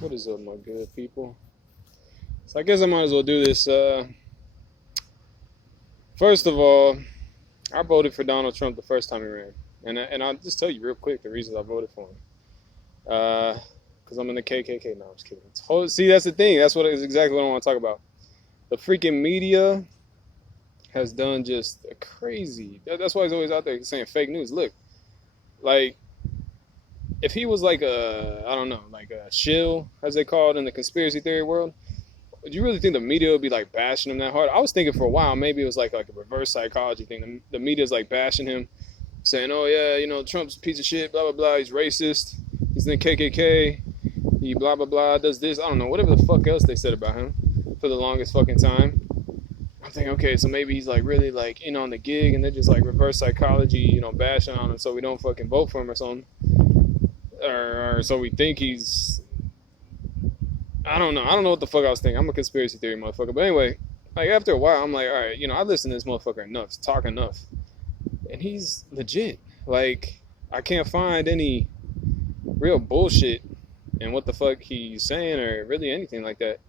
What is up, my good people? So I guess I might as well do this. First of all, I voted for Donald Trump the first time he ran, and I'll just tell you real quick the reasons I voted for him. Because I'm in the KKK. No, I'm just kidding. See, that's the thing. That's what is exactly what I want to talk about. The freaking media has done just crazy. That's why he's always out there saying fake news. Look, like if he was like I don't know, like a shill, as they call it in the conspiracy theory world. Do you really think the media would be like bashing him that hard? I was thinking for a while maybe it was like a reverse psychology thing. The media's like bashing him, saying, "Oh yeah, Trump's a piece of shit, blah blah blah. He's racist. He's in the KKK. He blah blah blah does this. I don't know, whatever the fuck else they said about him for the longest fucking time." I'm thinking, okay, so maybe he's like really like in on the gig, and they're just like reverse psychology, bashing on him so we don't fucking vote for him or something, or so we think he's. I don't know. I don't know what the fuck I was thinking. I'm a conspiracy theory motherfucker. But anyway, like after a while, I'm like, all right, I listened to this motherfucker enough, talk enough, and he's legit. Like, I can't find any real bullshit in what the fuck he's saying or really anything like that.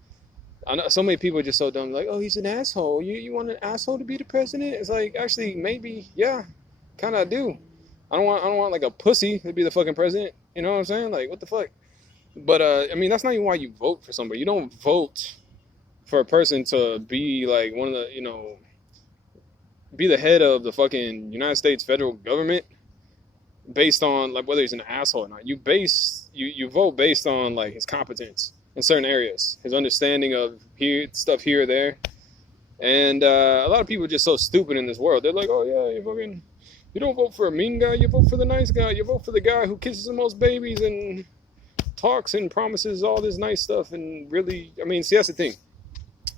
I know so many people are just so dumb, like, oh, he's an asshole. You want an asshole to be the president? It's like, actually, maybe, yeah, kind of do. I don't want like a pussy to be the fucking president. You know what I'm saying? Like, what the fuck? But I mean, that's not even why you vote for somebody. You don't vote for a person to be like one of the, be the head of the fucking United States federal government based on like whether he's an asshole or not. You vote based on like his competence in certain areas, his understanding of here or there. And a lot of people are just so stupid in this world. They're like, oh yeah, you don't vote for a mean guy. You vote for the nice guy. You vote for the guy who kisses the most babies and talks and promises all this nice stuff. And really, I mean, see, that's the thing.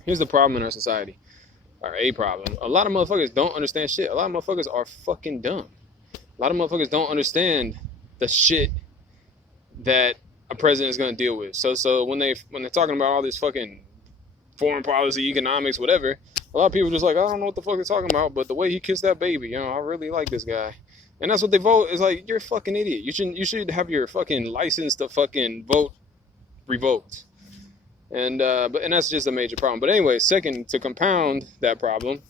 Here's the problem in our society, or a problem. A lot of motherfuckers don't understand shit. A lot of motherfuckers are fucking dumb. A lot of motherfuckers don't understand the shit that a president is going to deal with. So when they're talking about all this fucking foreign policy, economics, whatever, a lot of people are just like, I don't know what the fuck they're talking about, but the way he kissed that baby, I really like this guy. And that's what they vote. Is like, you're a fucking idiot. You should have your fucking license to fucking vote revoked. And that's just a major problem. But anyway, second, to compound that problem,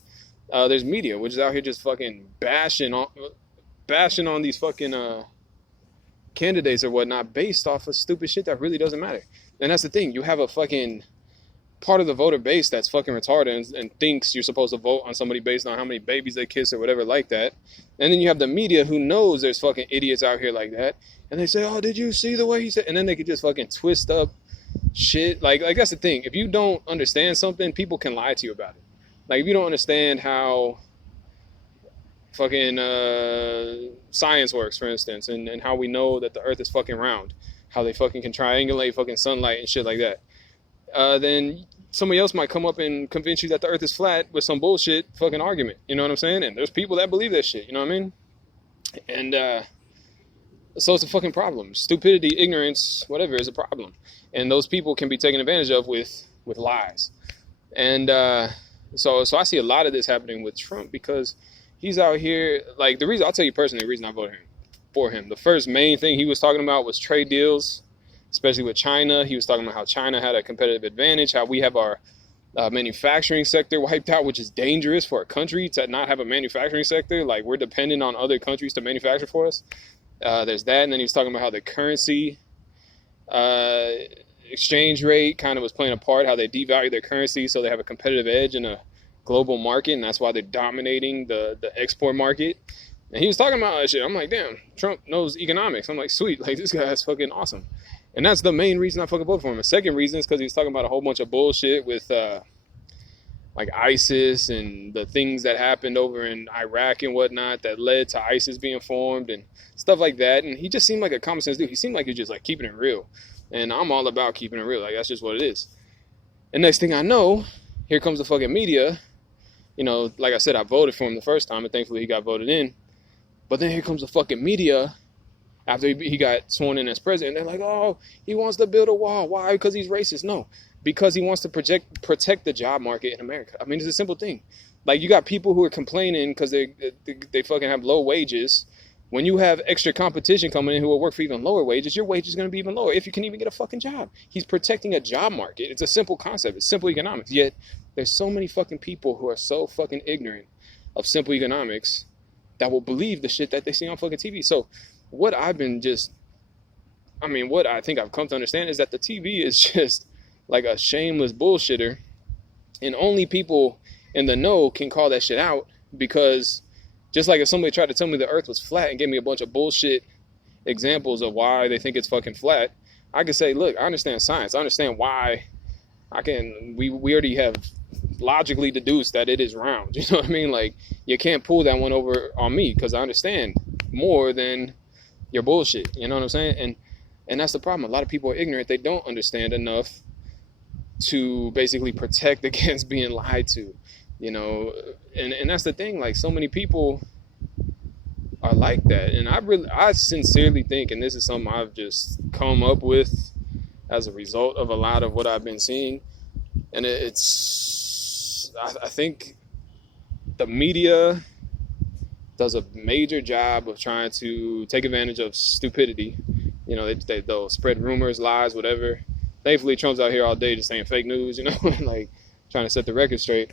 there's media, which is out here just fucking bashing on these fucking candidates or whatnot based off of stupid shit that really doesn't matter. And that's the thing. You have a fucking part of the voter base that's fucking retarded and thinks you're supposed to vote on somebody based on how many babies they kiss or whatever like that. And then you have the media who knows there's fucking idiots out here like that. And they say, oh, did you see the way he said? And then they could just fucking twist up shit. Like that's the thing. If you don't understand something, people can lie to you about it. Like if you don't understand how fucking science works, for instance, and how we know that the earth is fucking round, how they fucking can triangulate fucking sunlight and shit like that. Then somebody else might come up and convince you that the earth is flat with some bullshit fucking argument. You know what I'm saying? And there's people that believe that shit. You know what I mean? And so it's a fucking problem. Stupidity, ignorance, whatever is a problem. And those people can be taken advantage of with lies. And so I see a lot of this happening with Trump because he's out here. Like I'll tell you personally, the reason I voted for him. The first main thing he was talking about was trade deals, especially with China. He was talking about how China had a competitive advantage, how we have our manufacturing sector wiped out, which is dangerous for a country to not have a manufacturing sector. Like we're dependent on other countries to manufacture for us. There's that. And then he was talking about how the currency exchange rate kind of was playing a part, how they devalue their currency so they have a competitive edge in a global market. And that's why they're dominating the export market. And he was talking about that shit. I'm like, damn, Trump knows economics. I'm like, sweet. Like this guy's fucking awesome. And that's the main reason I fucking voted for him. The second reason is because he was talking about a whole bunch of bullshit with like ISIS and the things that happened over in Iraq and whatnot that led to ISIS being formed and stuff like that. And he just seemed like a common sense dude. He seemed like he was just like keeping it real. And I'm all about keeping it real. Like that's just what it is. And next thing I know, here comes the fucking media. Like I said, I voted for him the first time and thankfully he got voted in. But then here comes the fucking media after he got sworn in as president. They're like, oh, he wants to build a wall. Why? Because he's racist. No, because he wants to protect the job market in America. I mean, it's a simple thing. Like, you got people who are complaining because they fucking have low wages When you have extra competition coming in who will work for even lower wages, your wage is going to be even lower if you can even get a fucking job. He's protecting a job market. It's a simple concept. It's simple economics. Yet there's so many fucking people who are so fucking ignorant of simple economics that will believe the shit that they see on fucking TV. So what I think I've come to understand is that the TV is just like a shameless bullshitter, and only people in the know can call that shit out, because just like if somebody tried to tell me the earth was flat and gave me a bunch of bullshit examples of why they think it's fucking flat, I could say, look, I understand science. I understand why we already have logically deduced that it is round. You know what I mean? Like, you can't pull that one over on me because I understand more than your bullshit. You know what I'm saying? And that's the problem. A lot of people are ignorant. They don't understand enough to basically protect against being lied to. You know, and that's the thing. Like, so many people are like that, and I sincerely think, and this is something I've just come up with as a result of a lot of what I've been seeing, and I think the media does a major job of trying to take advantage of stupidity. You know, they'll spread rumors, lies, whatever. Thankfully, Trump's out here all day just saying fake news, you know, and like trying to set the record straight.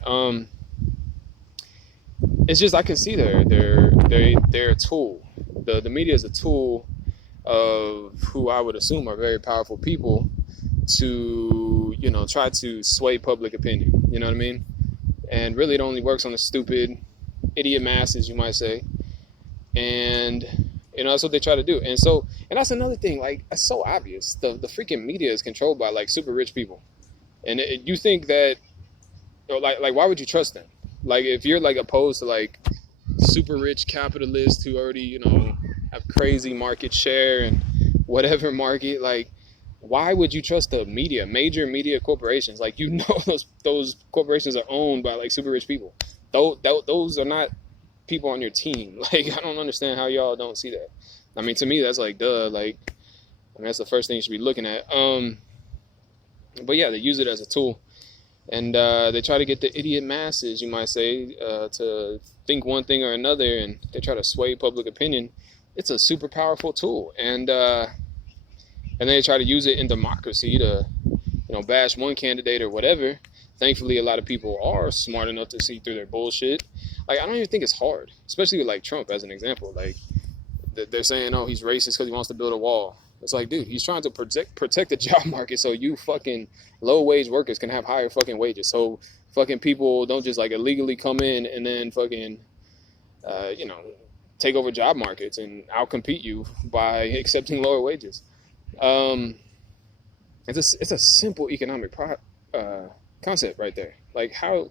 It's just, I can see they're a tool. The media is a tool of who I would assume are very powerful people to, you know, try to sway public opinion. You know what I mean? And really, it only works on the stupid, idiot masses, you might say. And you know, that's what they try to do. And that's another thing. Like, it's so obvious. The freaking media is controlled by like super rich people, and you think that, like why would you trust them? Like, if you're like opposed to like super rich capitalists who already, you know, have crazy market share and whatever market, like, why would you trust the media, major media corporations? Like, you know, those corporations are owned by like super rich people. Those are not people on your team. Like, I don't understand how y'all don't see that. I mean, to me, that's like, duh. Like, I mean, that's the first thing you should be looking at. But yeah, they use it as a tool. And they try to get the idiot masses, you might say, to think one thing or another, and they try to sway public opinion. It's a super powerful tool, and they try to use it in democracy to, you know, bash one candidate or whatever. Thankfully, a lot of people are smart enough to see through their bullshit. Like, I don't even think it's hard, especially with like Trump as an example. Like, they're saying, oh, he's racist because he wants to build a wall. It's like, dude, he's trying to protect the job market so you fucking low wage workers can have higher fucking wages. So fucking people don't just like illegally come in and then fucking, you know, take over job markets and outcompete you by accepting lower wages. It's a simple economic concept right there. Like, how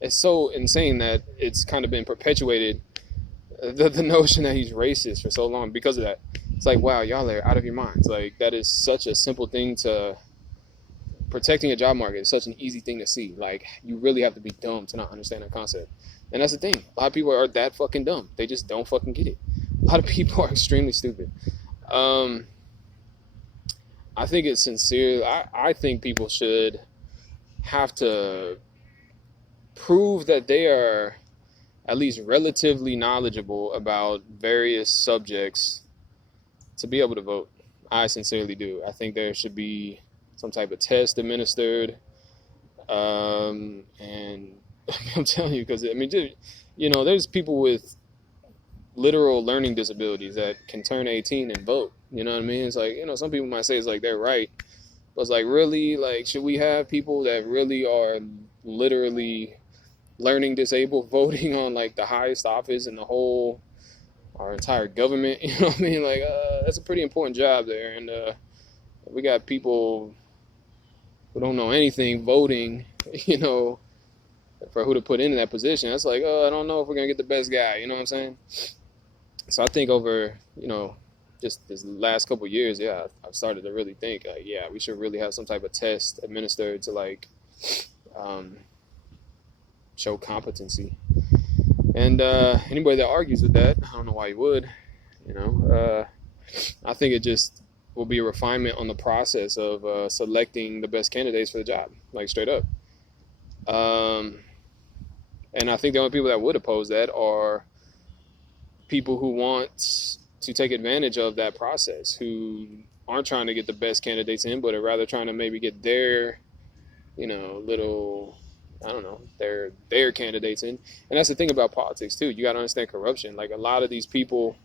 it's so insane that it's kind of been perpetuated, the notion that he's racist for so long because of that. It's like, wow, y'all are out of your minds. Like, that is such a simple thing to protecting a job market. It's such an easy thing to see. Like, you really have to be dumb to not understand that concept. And that's the thing. A lot of people are that fucking dumb. They just don't fucking get it. A lot of people are extremely stupid. I think it's sincere. I think people should have to prove that they are at least relatively knowledgeable about various subjects to be able to vote. I sincerely do. I think there should be some type of test administered. And I'm telling you, because, I mean, you know, there's people with literal learning disabilities that can turn 18 and vote. You know what I mean? It's like, you know, some people might say it's like they're right. But it's like, really? Like, should we have people that really are literally learning disabled voting on like the highest office in our entire government? You know what I mean? Like, that's a pretty important job there. And we got people who don't know anything voting, you know, for who to put into that position. That's like, I don't know if we're going to get the best guy. You know what I'm saying? So I think over, you know, just this last couple of years, yeah, I've started to really think, like, yeah, we should really have some type of test administered to, like, show competency. And anybody that argues with that, I don't know why you would. You know, I think it just will be a refinement on the process of selecting the best candidates for the job, like, straight up. And I think the only people that would oppose that are people who want to take advantage of that process, who aren't trying to get the best candidates in, but are rather trying to maybe get their, little, I don't know, their candidates in. And that's the thing about politics too. You got to understand corruption. Like, a lot of these people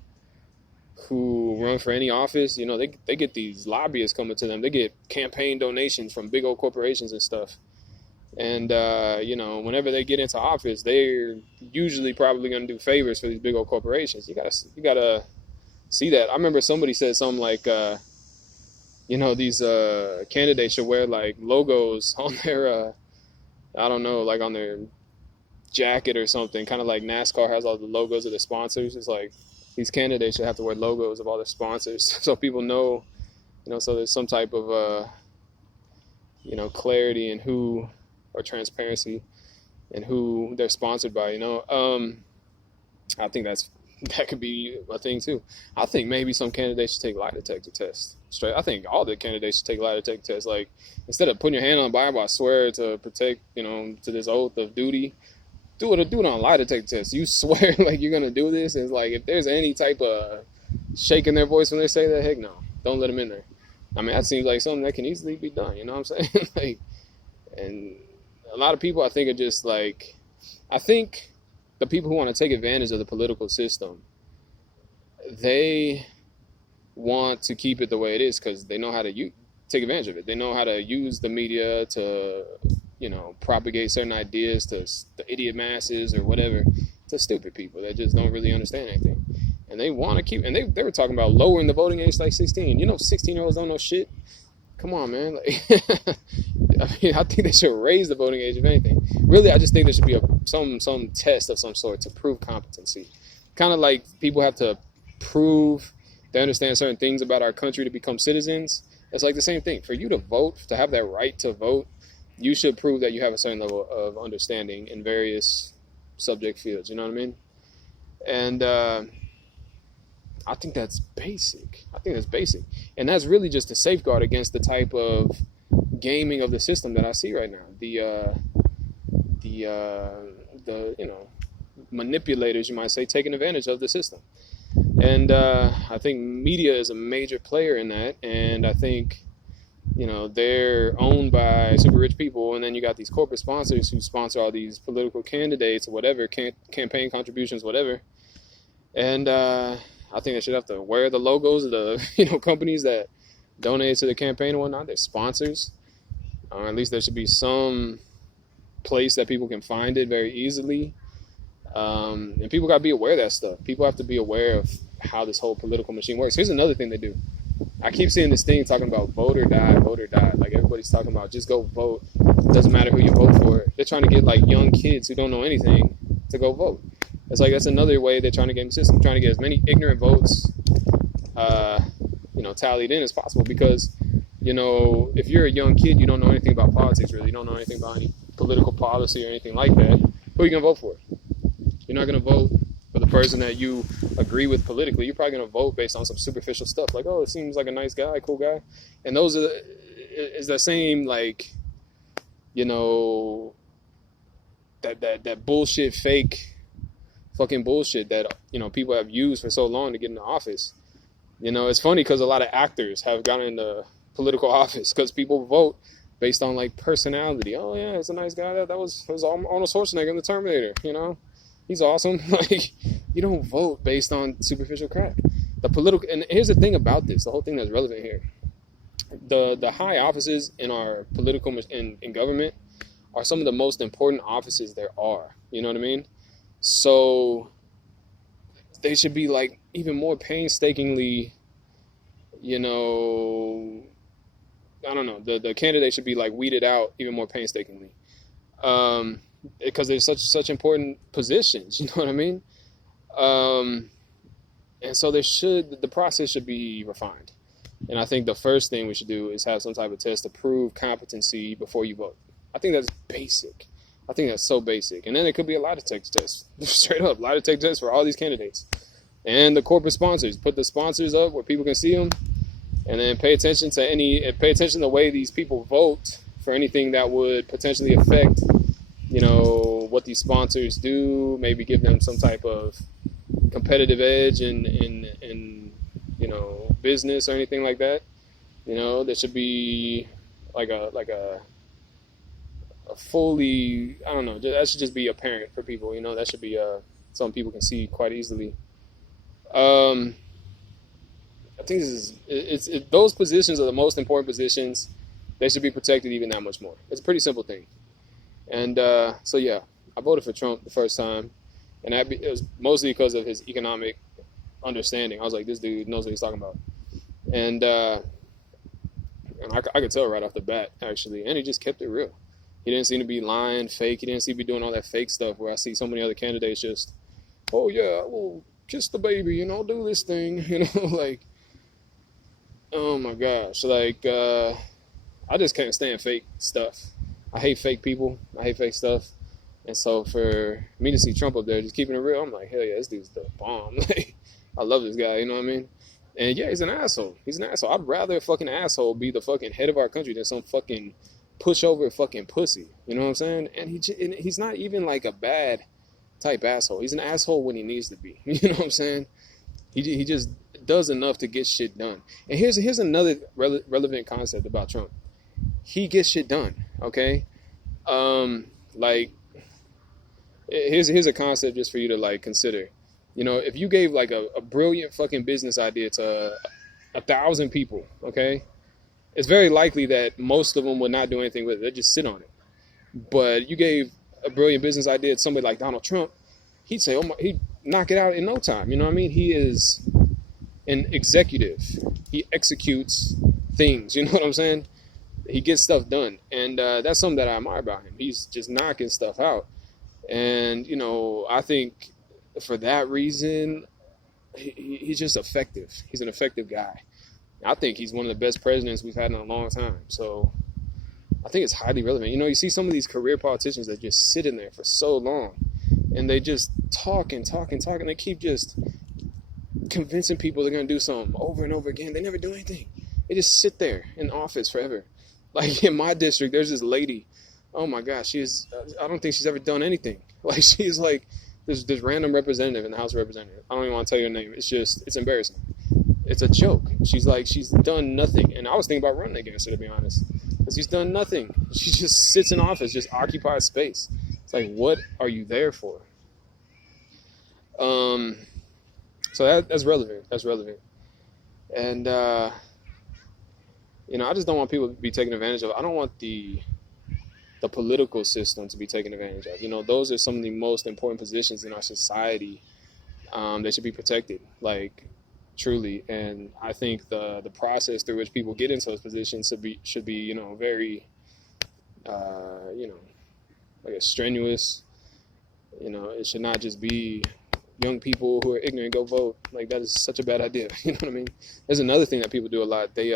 who run for any office, they get these lobbyists coming to them. They get campaign donations from big old corporations and stuff. And, whenever they get into office, they're usually probably going to do favors for these big old corporations. You gotta see that. I remember somebody said something like, these candidates should wear like logos on their, I don't know, like on their jacket or something, kind of like NASCAR has all the logos of the sponsors. It's like these candidates should have to wear logos of all their sponsors so people know, so there's some type of, clarity in who, or transparency in who they're sponsored by, I think that could be a thing too. I think maybe some candidates should take lie detector tests. Straight. I think all the candidates should take lie detector tests. Like, instead of putting your hand on the Bible, I swear to protect, to this oath of duty, do it on a lie detector test. You swear like you're gonna do this. And it's like, if there's any type of shaking their voice when they say that, heck no, don't let them in there. I mean, that seems like something that can easily be done. You know what I'm saying? Like, and a lot of people, I think, are just like, I think the people who want to take advantage of the political system, they want to keep it the way it is because they know how to take advantage of it. They know how to use the media to, propagate certain ideas to the idiot masses or whatever, to stupid people that just don't really understand anything. And they want to keep, and they were talking about lowering the voting age to like 16. 16-year-olds don't know shit. Come on, man. Like, I think they should raise the voting age, if anything. Really, I just think there should be some test of some sort to prove competency. Kind of like people have to prove they understand certain things about our country to become citizens. It's like the same thing. For you to vote, to have that right to vote, you should prove that you have a certain level of understanding in various subject fields. You know what I mean? And I think that's basic. And that's really just a safeguard against the type of gaming of the system that I see right now. The manipulators, you might say, taking advantage of the system. And I think media is a major player in that. And I think, they're owned by super rich people. And then you got these corporate sponsors who sponsor all these political candidates or whatever, campaign contributions, whatever. And I think they should have to wear the logos of the, companies that donate to the campaign and whatnot. They're sponsors. Or at least there should be some place that people can find it very easily. And people got to be aware of that stuff. People have to be aware of how this whole political machine works. Here's another thing they do. I keep seeing this thing talking about vote or die, vote or die. Like, everybody's talking about just go vote. It doesn't matter who you vote for. They're trying to get like young kids who don't know anything to go vote. It's like, that's another way they're trying to get in the system, trying to get as many ignorant votes, tallied in as possible. Because, if you're a young kid, you don't know anything about politics, really. You don't know anything about any political policy or anything like that. Who are you going to vote for? You're not going to vote for the person that you agree with politically. You're probably going to vote based on some superficial stuff. Like, oh, it seems like a nice guy, cool guy. And those are, is that same, like, that bullshit, fake fucking bullshit that, people have used for so long to get into office. It's funny because a lot of actors have gotten into political office because people vote based on like personality. Oh yeah, it's a nice guy. That was Arnold Schwarzenegger in The Terminator. He's awesome. Like, you don't vote based on superficial crap. And here's the thing about this, the whole thing that's relevant here. The high offices in our political in government are some of the most important offices there are. You know what I mean? So they should be like even more painstakingly, I don't know, the candidates should be like weeded out even more painstakingly. Because they're such important positions, you know what I mean? And so the process should be refined. And I think the first thing we should do is have some type of test to prove competency before you vote. I think that's basic. I think that's so basic. And then it could be a lie detector test. Straight up, lie detector test for all these candidates. And the corporate sponsors. Put the sponsors up where people can see them. And then pay attention to the way these people vote for anything that would potentially affect, what these sponsors do. Maybe give them some type of competitive edge in business or anything like that. There should be a fully, I don't know, that should just be apparent for people. That should be something people can see quite easily. Um, I think those positions are the most important positions. They should be protected even that much more. It's a pretty simple thing. And so yeah, I voted for Trump the first time, and it was mostly because of his economic understanding. I was like, this dude knows what he's talking about, and I could tell right off the bat actually, and he just kept it real. He didn't seem to be lying, fake. He didn't seem to be doing all that fake stuff where I see so many other candidates just, oh yeah, I will kiss the baby, do this thing, like, oh my gosh, like I just can't stand fake stuff. I hate fake people. I hate fake stuff. And so for me to see Trump up there just keeping it real, I'm like, hell yeah, this dude's the bomb. Like, I love this guy, you know what I mean? And yeah, he's an asshole. He's an asshole. I'd rather a fucking asshole be the fucking head of our country than some fucking pushover fucking pussy. You know what I'm saying? And he's not even like a bad type asshole. He's an asshole when he needs to be. You know what I'm saying? He just does enough to get shit done. And here's another relevant concept about Trump. He gets shit done, okay? Like, here's a concept just for you to like consider. If you gave like a brilliant fucking business idea to 1,000 people, okay, it's very likely that most of them would not do anything with it. They just sit on it. But you gave a brilliant business idea to somebody like Donald Trump, he'd say, he'd knock it out in no time. You know what I mean? He is an executive. He executes things. You know what I'm saying? He gets stuff done. And that's something that I admire about him. He's just knocking stuff out. And, I think for that reason, he's just effective. He's an effective guy. I think he's one of the best presidents we've had in a long time. So I think it's highly relevant. You see some of these career politicians that just sit in there for so long and they just talk and talk and talk, and they keep just convincing people they're going to do something over and over again. They never do anything. They just sit there in office forever. Like in my district, there's this lady. Oh my gosh, I don't think she's ever done anything. Like she's like this random representative in the House of Representatives. I don't even want to tell you her name. It's embarrassing. It's a joke. She's done nothing. And I was thinking about running against her, to be honest. Because she's done nothing. She just sits in office, just occupies space. It's like, what are you there for? So that's relevant. That's relevant. And, I just don't want people to be taken advantage of. I don't want the political system to be taken advantage of. Those are some of the most important positions in our society. They should be protected, like, truly. And I think the process through which people get into those positions should be very, I guess, strenuous. It should not just be young people who are ignorant go vote. Like, that is such a bad idea. You know what I mean? There's another thing that people do a lot. They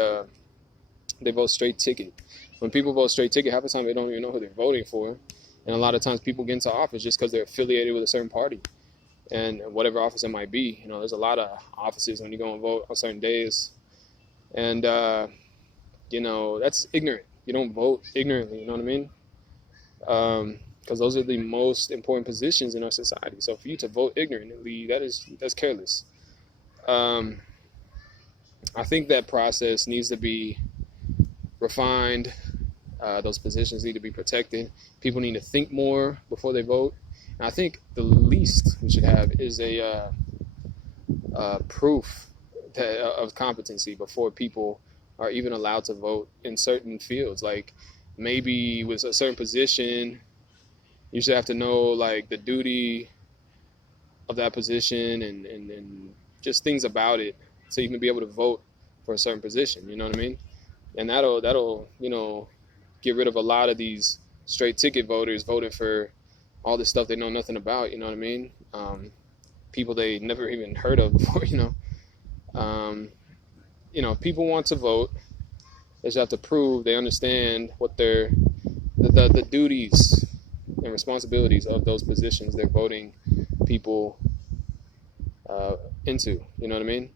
vote straight ticket. When people vote straight ticket, half the time they don't even know who they're voting for. And a lot of times people get into office just because they're affiliated with a certain party. And whatever office it might be. There's a lot of offices when you go and vote on certain days. And, that's ignorant. You don't vote ignorantly, you know what I mean? Because those are the most important positions in our society. So for you to vote ignorantly, that's careless. I think that process needs to be refined. Those positions need to be protected. People need to think more before they vote. And I think the least we should have is a proof of competency before people are even allowed to vote in certain fields. Like maybe with a certain position, you should have to know like the duty of that position and just things about it to even be able to vote for a certain position. You know what I mean? And that'll get rid of a lot of these straight ticket voters voting for all this stuff they know nothing about. You know what I mean? People they never even heard of before. If people want to vote, they just have to prove they understand what the duties and responsibilities of those positions they're voting people into. You know what I mean?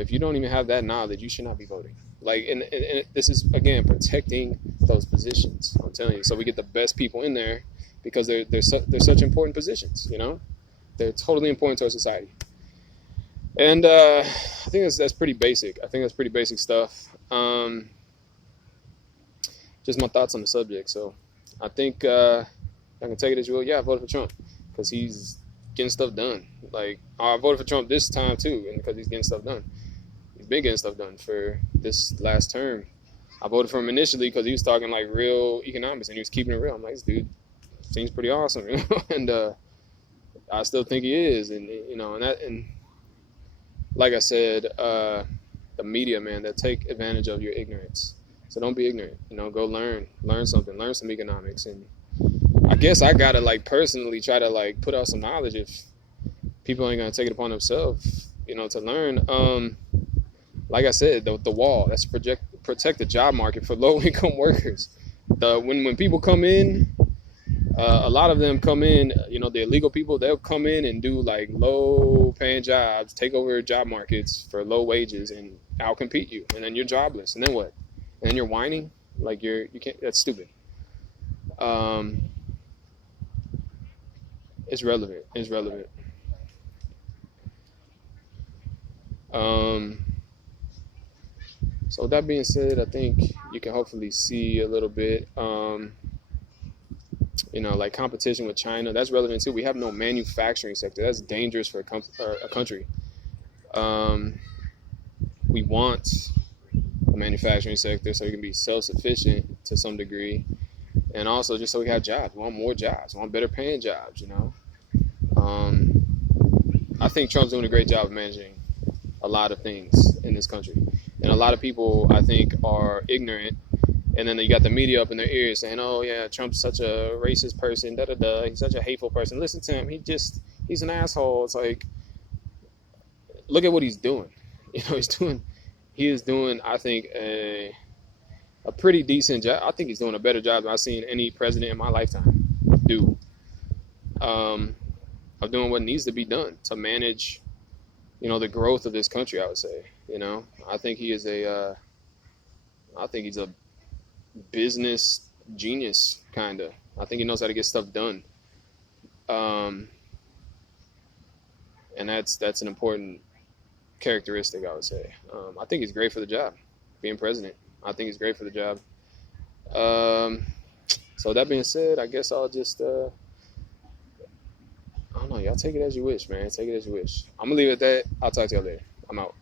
If you don't even have that knowledge, you should not be voting. Like, and this is again protecting those positions. I'm telling you, so we get the best people in there because they're such important positions. They're totally important to our society. And I think that's pretty basic. I think that's pretty basic stuff. Just my thoughts on the subject. So I think I can take it as you will. Yeah, I voted for Trump because he's getting stuff done. Like I voted for Trump this time too, and because he's getting stuff done. He's been getting stuff done for this last term. I voted for him initially because he was talking like real economics and he was keeping it real. I'm like, this dude seems pretty awesome, you know. And I still think he is, and you know, and like I said, the media, man, that take advantage of your ignorance. So don't be ignorant. You know, go learn something, learn some economics, and I guess I gotta like personally try to like put out some knowledge if people ain't gonna take it upon themselves, you know, to learn. Like I said, the wall that's protect the job market for low income workers. When people come in, a lot of them come in, you know, the illegal people, they'll come in and do like low paying jobs, take over job markets for low wages and outcompete you. And then you're jobless. And then what? And then you're whining like you can't, that's stupid. Um, it's relevant. It's relevant. Um, so with that being said, I think you can hopefully see a little bit, you know, like competition with China. That's relevant too. We have no manufacturing sector. That's dangerous for a country. Um, we want a manufacturing sector so we can be self-sufficient to some degree, and also just so we have jobs. We want more jobs. We want better paying jobs. You know, I think Trump's doing a great job of managing a lot of things in this country, and a lot of people I think are ignorant. And then you got the media up in their ears saying, "Oh yeah, Trump's such a racist person. Da da da. He's such a hateful person. Listen to him. He's an asshole." It's like, look at what he's doing. You know, he is doing, I think, a pretty decent job. I think he's doing a better job than I've seen any president in my lifetime do, of doing what needs to be done to manage, you know, the growth of this country. I would say, you know, I think he's a business genius, kind of. I think he knows how to get stuff done, um, and that's an important characteristic, I would say. I think he's great for the job, being president. I think he's great for the job. Um, so that being said, I guess I'll just I don't know. Y'all take it as you wish, man. Take it as you wish. I'm gonna leave it at that. I'll talk to y'all later. I'm out.